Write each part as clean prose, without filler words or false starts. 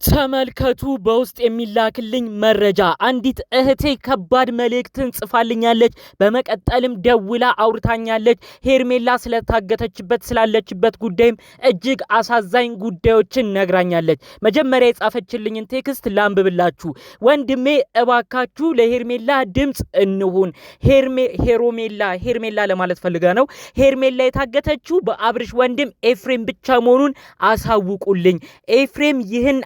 ተመልከቱ በውስጥ የሚላክልኝ መረጃ አንዲት እህቴ ከባድ መልእክትን ጽፋልኛለች። በመቀጠልም ደውላ አውርታኛለች። ሄርሜላ ስለታገተችበት ስላለችበት ጉዳይም እጅግ አሳዛኝ ጉዳዮችን ነግራኛለች። መጀመሪያ የጻፈችልኝን ቴክስት ላንብብላችሁ። ወንድሜ እባካችሁ ለሄርሜላ ድምጽ እንሁን። ሄርሜላ ለማለት ፈልጋ ነው። ሄርሜላ የታገተችው በአብርሽ ወንድም ኤፍሬም ብቻ መሆኑን አሳውቁልኝ። ኤፍሬም ይህን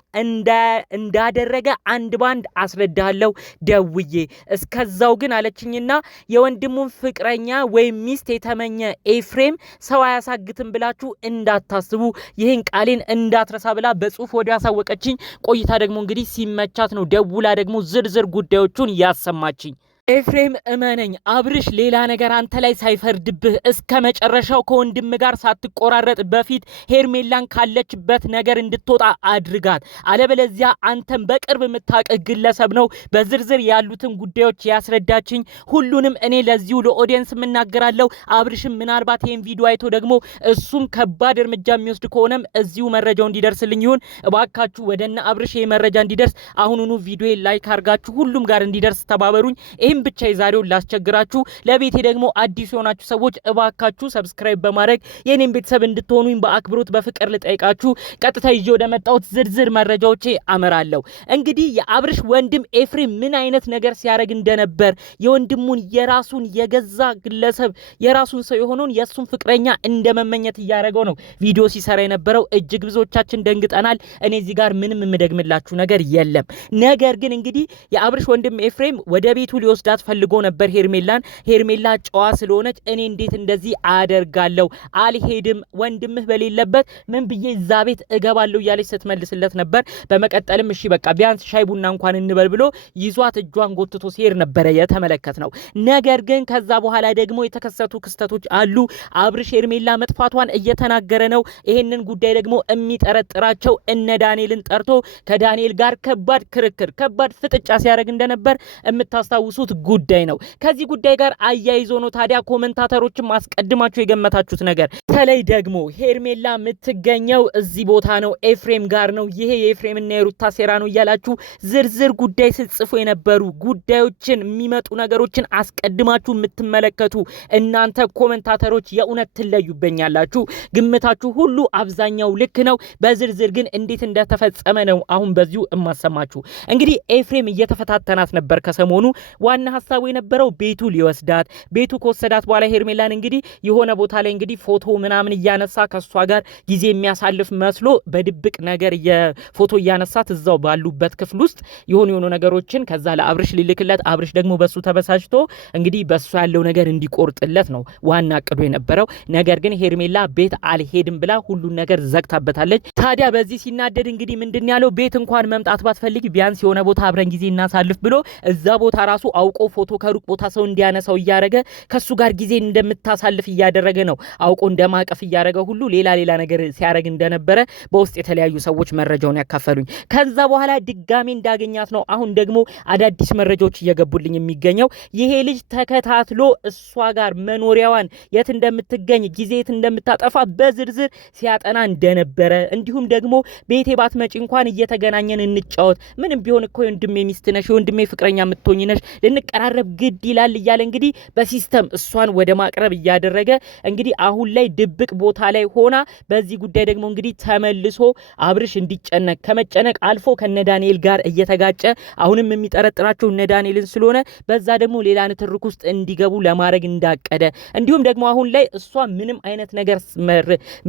እንዳደረገ አንድ ባንድ አስረዳለሁ ደውዬ። እስከዛው ግን አለችኝና የወንድሙን ፍቅረኛ ወይም ሚስት የተመኘ ኤፍሬም ሰው አያሳግትም ብላችሁ እንዳታስቡ፣ ይህን ቃሌን እንዳትረሳ ብላ በጽሁፍ ወዲያ ያሳወቀችኝ። ቆይታ ደግሞ እንግዲህ ሲመቻት ነው ደውላ ደግሞ ዝርዝር ጉዳዮቹን ያሰማችኝ። ኤፍሬም እመነኝ፣ አብርሽ ሌላ ነገር አንተ ላይ ሳይፈርድብህ እስከ መጨረሻው ከወንድም ጋር ሳትቆራረጥ በፊት ሄርሜላን ካለችበት ነገር እንድትወጣ አድርጋት። አለበለዚያ አንተም በቅርብ የምታውቅህ ግለሰብ ነው በዝርዝር ያሉትን ጉዳዮች ያስረዳችኝ። ሁሉንም እኔ ለዚሁ ለኦዲየንስ የምናገራለሁ። አብርሽም ምናልባት ይህን ቪዲዮ አይቶ ደግሞ እሱም ከባድ እርምጃ የሚወስድ ከሆነም እዚሁ መረጃው እንዲደርስልኝ ይሁን። እባካችሁ ወደነ አብርሽ ይህ መረጃ እንዲደርስ አሁኑኑ ቪዲዮ ላይክ አድርጋችሁ ሁሉም ጋር እንዲደርስ ተባበሩኝ። ብቻ የዛሬውን ላስቸግራችሁ። ለቤቴ ደግሞ አዲስ የሆናችሁ ሰዎች እባካችሁ ሰብስክራይብ በማድረግ የኔን ቤተሰብ እንድትሆኑኝ በአክብሮት በፍቅር ልጠይቃችሁ። ቀጥታ ይዤ ወደ መጣሁት ዝርዝር መረጃዎቼ አመራለሁ። እንግዲህ የአብርሽ ወንድም ኤፍሬም ምን አይነት ነገር ሲያደርግ እንደነበር የወንድሙን የራሱን የገዛ ግለሰብ የራሱን ሰው የሆነውን የሱን ፍቅረኛ እንደመመኘት እያደረገው ነው ቪዲዮ ሲሰራ የነበረው። እጅግ ብዙዎቻችን ደንግጠናል። እኔ እዚህ ጋር ምንም የምደግምላችሁ ነገር የለም። ነገር ግን እንግዲህ የአብርሽ ወንድም ኤፍሬም ወደ ቤቱ ሊወስድ ፈልጎ ነበር ሄርሜላ ጨዋ ስለሆነች እኔ እንዴት እንደዚህ አደርጋለሁ አልሄድም፣ ወንድምህ በሌለበት ምን ብዬ እዛ ቤት እገባለሁ እያለች ስትመልስለት ነበር። በመቀጠልም እሺ በቃ ቢያንስ ሻይ ቡና እንኳን እንበል ብሎ ይዟት እጇን ጎትቶ ሲሄድ ነበረ የተመለከትነው። ነገር ግን ከዛ በኋላ ደግሞ የተከሰቱ ክስተቶች አሉ። አብርሽ ሄርሜላ መጥፋቷን እየተናገረ ነው። ይሄንን ጉዳይ ደግሞ የሚጠረጥራቸው እነ ዳንኤልን ጠርቶ ከዳንኤል ጋር ከባድ ክርክር ከባድ ፍጥጫ ሲያደርግ እንደነበር የምታስታውሱት ጉዳይ ነው። ከዚህ ጉዳይ ጋር አያይዞ ነው ታዲያ ኮሜንታተሮችም አስቀድማችሁ የገመታችሁት ነገር ተለይ ደግሞ ሄርሜላ የምትገኘው እዚህ ቦታ ነው፣ ኤፍሬም ጋር ነው፣ ይሄ የኤፍሬምና የሩታ ሴራ ነው እያላችሁ ዝርዝር ጉዳይ ስትጽፉ የነበሩ ጉዳዮችን የሚመጡ ነገሮችን አስቀድማችሁ የምትመለከቱ እናንተ ኮሜንታተሮች የእውነት ትለዩበኛላችሁ። ግምታችሁ ሁሉ አብዛኛው ልክ ነው። በዝርዝር ግን እንዴት እንደተፈጸመ ነው አሁን በዚሁ እማሰማችሁ። እንግዲህ ኤፍሬም እየተፈታተናት ነበር ከሰሞኑ። ዋና ሀሳቡ የነበረው ቤቱ ሊወስዳት፣ ቤቱ ከወሰዳት በኋላ ሄርሜላን እንግዲህ የሆነ ቦታ ላይ እንግዲህ ፎቶ ምናምን እያነሳ ከሷ ጋር ጊዜ የሚያሳልፍ መስሎ በድብቅ ነገር የፎቶ እያነሳት እዛው ባሉበት ክፍል ውስጥ የሆኑ ነገሮችን ከዛ ለአብርሽ ሊልክለት፣ አብርሽ ደግሞ በሱ ተበሳጭቶ እንግዲህ በሱ ያለው ነገር እንዲቆርጥለት ነው ዋና አቅዶ የነበረው። ነገር ግን ሄርሜላ ቤት አልሄድም ብላ ሁሉን ነገር ዘግታበታለች። ታዲያ በዚህ ሲናደድ እንግዲህ ምንድን ያለው ቤት እንኳን መምጣት ባትፈልግ ቢያንስ የሆነ ቦታ አብረን ጊዜ እናሳልፍ ብሎ እዛ ቦታ ራሱ አውቆ ፎቶ ከሩቅ ቦታ ሰው እንዲያነሳው እያደረገ ከሱ ጋር ጊዜ እንደምታሳልፍ እያደረገ ነው። አውቆ እንደማቀፍ እያደረገ ሁሉ ሌላ ነገር ሲያደርግ እንደነበረ በውስጥ የተለያዩ ሰዎች መረጃውን ያካፈሉኝ። ከዛ በኋላ ድጋሜ እንዳገኛት ነው አሁን ደግሞ አዳዲስ መረጃዎች እየገቡልኝ የሚገኘው። ይሄ ልጅ ተከታትሎ እሷ ጋር መኖሪያዋን የት እንደምትገኝ ጊዜ የት እንደምታጠፋ በዝርዝር ሲያጠና እንደነበረ፣ እንዲሁም ደግሞ ቤቴ ባትመጪ እንኳን እየተገናኘን እንጫወት፣ ምንም ቢሆን እኮ ወንድሜ ሚስት ነሽ፣ ወንድሜ ፍቅረኛ የምትሆኝ ነሽ፣ ልንቀራረብ ግድ ይላል እያለ እንግዲህ በሲስተም እሷን ወደ ማቅረብ እያደረገ እንግዲህ አሁን ላይ ድብቅ ቦታ ላይ ሆና በዚህ ጉዳይ ደግሞ እንግዲህ ተመልሶ አብርሽ እንዲጨነቅ ከመጨነቅ አልፎ ከነ ዳንኤል ጋር እየተጋጨ አሁንም የሚጠረጥራቸው እነ ዳንኤልን ስለሆነ በዛ ደግሞ ሌላ ንትርክ ውስጥ እንዲገቡ ለማድረግ እንዳቀደ፣ እንዲሁም ደግሞ አሁን ላይ እሷ ምንም አይነት ነገር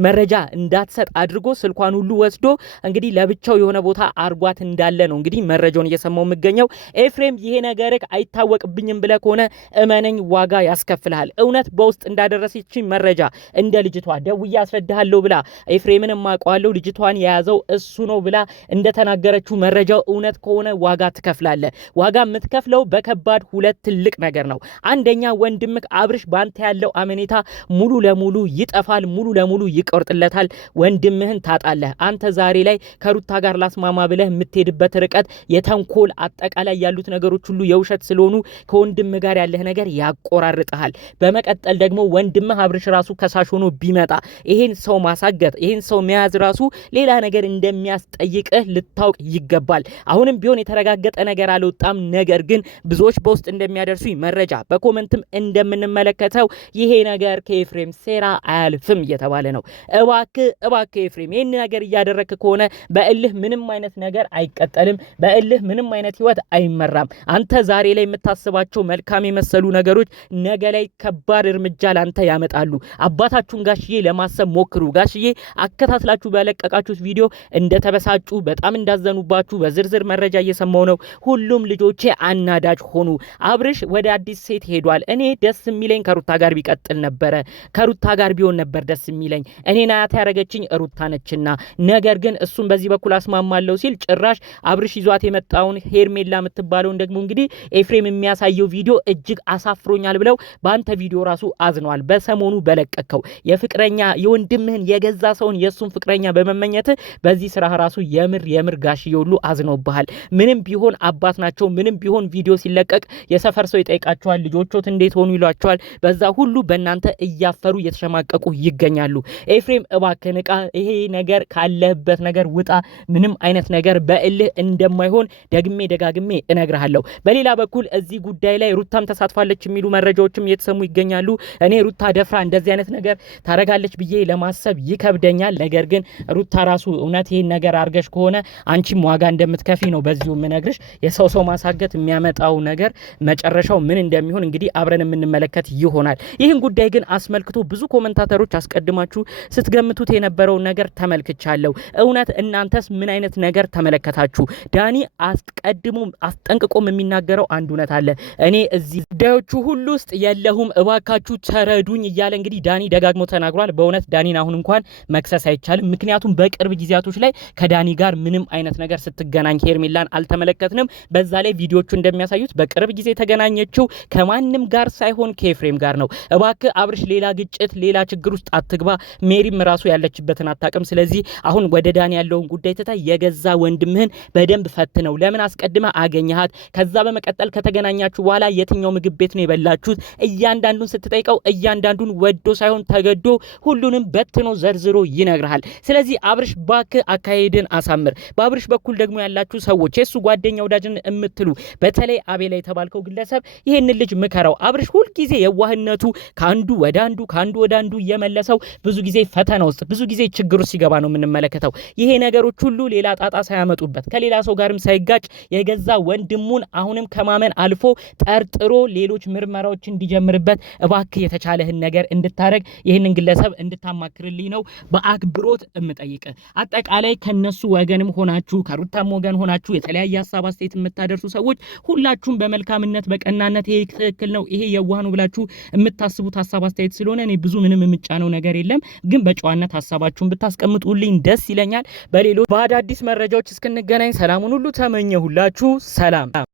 መረጃ እንዳትሰጥ አድርጎ ስልኳን ሁሉ ወስዶ እንግዲህ ለብቻው የሆነ ቦታ አርጓት እንዳለ ነው እንግዲህ መረጃውን እየሰማው የምገኘው። ኤፍሬም ይሄ ነገር አይታወቅብኝም ብለህ ከሆነ እመነኝ ዋጋ ያስከፍልሃል። እውነት በውስጥ እንዳደረሰችኝ መረጃ እንደ ልጅቷ ደውዬ አስረዳሃለሁ ብላ ኤፍሬምን ማቋለው ልጅቷን የያዘው እሱ ነው ብላ እንደተናገረችው መረጃው እውነት ከሆነ ዋጋ ትከፍላለህ። ዋጋ የምትከፍለው በከባድ ሁለት ትልቅ ነገር ነው። አንደኛ ወንድምክ አብርሽ ባንተ ያለው አመኔታ ሙሉ ለሙሉ ይጠፋል፣ ሙሉ ለሙሉ ይቆርጥለታል። ወንድምህን ታጣለህ። አንተ ዛሬ ላይ ከሩታ ጋር ላስማማ ብለህ የምትሄድበት ርቀት የተንኮል አጠቃላይ ያሉት ነገሮች ሁሉ የውሸት ስለሆኑ ስለሆኑ ከወንድም ጋር ያለህ ነገር ያቆራርጣል። በመቀጠል ደግሞ ወንድምህ አብርሽ ራሱ ከሳሽ ሆኖ ቢመጣ ይሄን ሰው ማሳገት ይሄን ሰው መያዝ ራሱ ሌላ ነገር እንደሚያስጠይቅህ ልታውቅ ይገባል። አሁንም ቢሆን የተረጋገጠ ነገር አልወጣም። ነገር ግን ብዙዎች በውስጥ እንደሚያደርሱ መረጃ በኮመንትም እንደምንመለከተው ይሄ ነገር ከኤፍሬም ሴራ አያልፍም እየተባለ ነው። እባክህ ኤፍሬም ይሄን ነገር እያደረክ ከሆነ በእልህ ምንም አይነት ነገር አይቀጠልም። በእልህ ምንም አይነት ህይወት አይመራም። አንተ ዛሬ ላይ የምታስባቸው መልካም የመሰሉ ነገሮች ነገ ላይ ከባድ እርምጃ ላንተ ያመጣሉ። አባታችሁን ጋሽዬ ለማሰብ ሞክሩ። ጋሽዬ አከታትላችሁ ባለቀቃችሁት ቪዲዮ እንደተበሳጩ በጣም እንዳዘኑባችሁ በዝርዝር መረጃ እየሰማው ነው። ሁሉም ልጆቼ አናዳጅ ሆኑ። አብርሽ ወደ አዲስ ሴት ሄዷል። እኔ ደስ የሚለኝ ከሩታ ጋር ቢቀጥል ነበረ። ከሩታ ጋር ቢሆን ነበር ደስ የሚለኝ። እኔን አያት ያረገችኝ ሩታ ነችና። ነገር ግን እሱን በዚህ በኩል አስማማለሁ ሲል ጭራሽ አብርሽ ይዟት የመጣውን ሄርሜላ የምትባለውን ደግሞ እንግዲህ ኤፍሬም የሚያሳየው ቪዲዮ እጅግ አሳፍሮኛል ብለው በአንተ ቪዲዮ ራሱ አዝነዋል። በሰሞኑ በለቀቀው የፍቅረኛ የወንድምህን የገዛ ሰውን የሱን ፍቅረኛ በመመኘት በዚህ ስራ ራሱ የምር ጋሽዬ ሁሉ አዝነውብሃል። ምንም ቢሆን አባት ናቸው። ምንም ቢሆን ቪዲዮ ሲለቀቅ የሰፈር ሰው ይጠይቃቸዋል። ልጆቾት እንዴት ሆኑ ይሏቸዋል። በዛ ሁሉ በእናንተ እያፈሩ እየተሸማቀቁ ይገኛሉ። ኤፍሬም እባክህ ንቃ። ይሄ ነገር ካለህበት ነገር ውጣ። ምንም አይነት ነገር በእልህ እንደማይሆን ደግሜ ደጋግሜ እነግርሃለሁ። በሌላ በኩል እዚህ ጉዳይ ላይ ሩታም ተሳትፋለች የሚሉ መረጃዎችም እየተሰሙ ይገኛሉ። እኔ ሩታ ደፍራ እንደዚህ አይነት ነገር ታረጋለች ብዬ ለማሰብ ይከብደኛል። ነገር ግን ሩታ ራሱ እውነት ይሄን ነገር አርገሽ ከሆነ አንቺም ዋጋ እንደምትከፊ ነው በዚሁ የምነግርሽ። የሰው ማሳገት የሚያመጣው ነገር መጨረሻው ምን እንደሚሆን እንግዲህ አብረን የምንመለከት ይሆናል። ይህን ጉዳይ ግን አስመልክቶ ብዙ ኮሜንታተሮች አስቀድማችሁ ስትገምቱት የነበረው ነገር ተመልክቻለሁ። እውነት እናንተስ ምን አይነት ነገር ተመለከታችሁ? ዳኒ አስቀድሞ አስጠንቅቆም የሚናገረው አንድ እውነት አለ። እኔ እዚህ ጉዳዮቹ ሁሉ ውስጥ የለሁም እባካችሁ ተረዱኝ እያለ እንግዲህ ዳኒ ደጋግሞ ተናግሯል። በእውነት ዳኒን አሁን እንኳን መክሰስ አይቻልም። ምክንያቱም በቅርብ ጊዜያቶች ላይ ከዳኒ ጋር ምንም አይነት ነገር ስትገናኝ ሄርሜላን አልተመለከትንም። በዛ ላይ ቪዲዮቹ እንደሚያሳዩት በቅርብ ጊዜ ተገናኘችው ከማንም ጋር ሳይሆን ከኤፍሬም ጋር ነው። እባክህ አብርሽ ሌላ ግጭት ሌላ ችግር ውስጥ አትግባ። ሜሪም ራሱ ያለችበትን አታውቅም። ስለዚህ አሁን ወደ ዳኒ ያለውን ጉዳይ ትታ የገዛ ወንድምህን በደንብ ፈትነው። ለምን አስቀድመ አገኘሃት? ከዛ በመቀጠል ከተገናኛችሁ በኋላ የትኛው ምግብ ቤት ነው የበላችሁት? እያንዳንዱን ስትጠይቀው እያንዳንዱን ወዶ ሳይሆን ተገዶ ሁሉንም በትኖ ዘርዝሮ ይነግርሃል። ስለዚህ አብርሽ ባክህ አካሄድን አሳምር። በአብርሽ በኩል ደግሞ ያላችሁ ሰዎች የሱ ጓደኛ ወዳጅን የምትሉ በተለይ አቤላ የተባልከው ግለሰብ ይሄንን ልጅ ምከረው። አብርሽ ሁልጊዜ የዋህነቱ ከአንዱ ወደ አንዱ እየመለሰው ብዙ ጊዜ ፈተና ውስጥ ብዙ ጊዜ ችግር ውስጥ ሲገባ ነው የምንመለከተው። ይሄ ነገሮች ሁሉ ሌላ ጣጣ ሳያመጡበት ከሌላ ሰው ጋርም ሳይጋጭ የገዛ ወንድሙን አሁንም ከማመን አልፎ ጠርጥሮ ሌሎች ምርመራዎች እንዲጀምርበት እባክህ የተቻለህን ነገር እንድታረግ ይህንን ግለሰብ እንድታማክርልኝ ነው በአክብሮት እምጠይቅ። አጠቃላይ ከነሱ ወገንም ሆናችሁ ከሩታም ወገን ሆናችሁ የተለያየ ሀሳብ አስተያየት የምታደርሱ ሰዎች ሁላችሁም በመልካምነት በቀናነት ይሄ ትክክል ነው ይሄ የዋህ ነው ብላችሁ የምታስቡት ሀሳብ አስተያየት ስለሆነ እኔ ብዙ ምንም የምጫነው ነገር የለም። ግን በጨዋነት ሀሳባችሁን ብታስቀምጡልኝ ደስ ይለኛል። በሌሎች በአዳዲስ መረጃዎች እስክንገናኝ ሰላሙን ሁሉ ተመኘሁላችሁ። ሰላም።